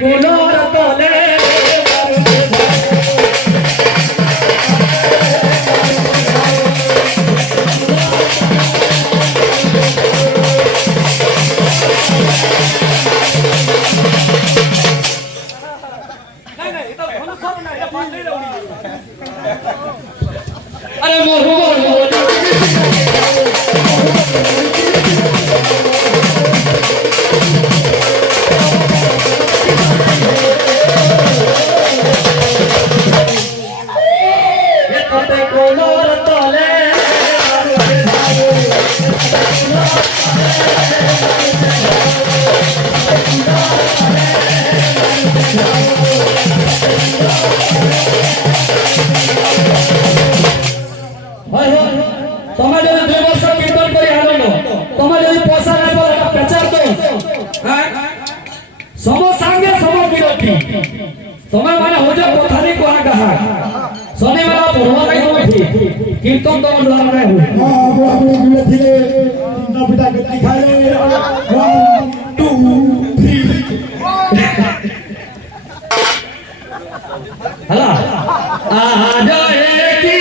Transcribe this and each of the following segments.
কুলোর তলে আরে মোর কুলোর তলে তোমার যদি 2 বছর কীর্তন করে আনলো তোমার যদি পয়সা না বলে পেচার তো সম সঙ্গে সম বিরোধী তোমার মানে হয়ে যাও কথা নেই কোয়া কাহা শনিবার পড়বা নাই তুমি ঠিক কীর্তন তোমার দ্বারা নাই হয় আপনি গুলো থেকে তিনটা পিতা গতি খাইলে 1 2 3 হলা আজ একি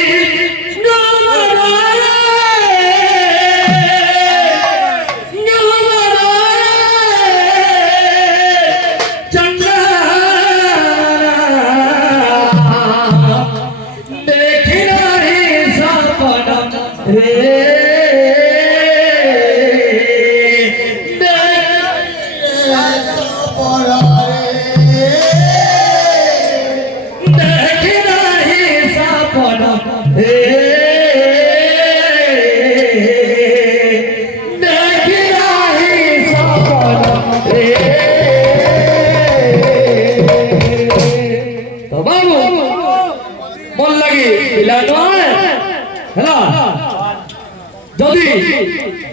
যদি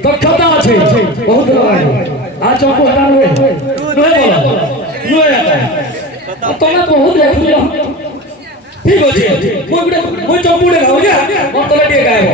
দক্ষতা আছে বহুত আজ চম্পু হটা নুয়ে তুমি বহুত লেখিল ঠিক আছে মই চম্পুড়ে গাও মতলে দিয়ে গাইব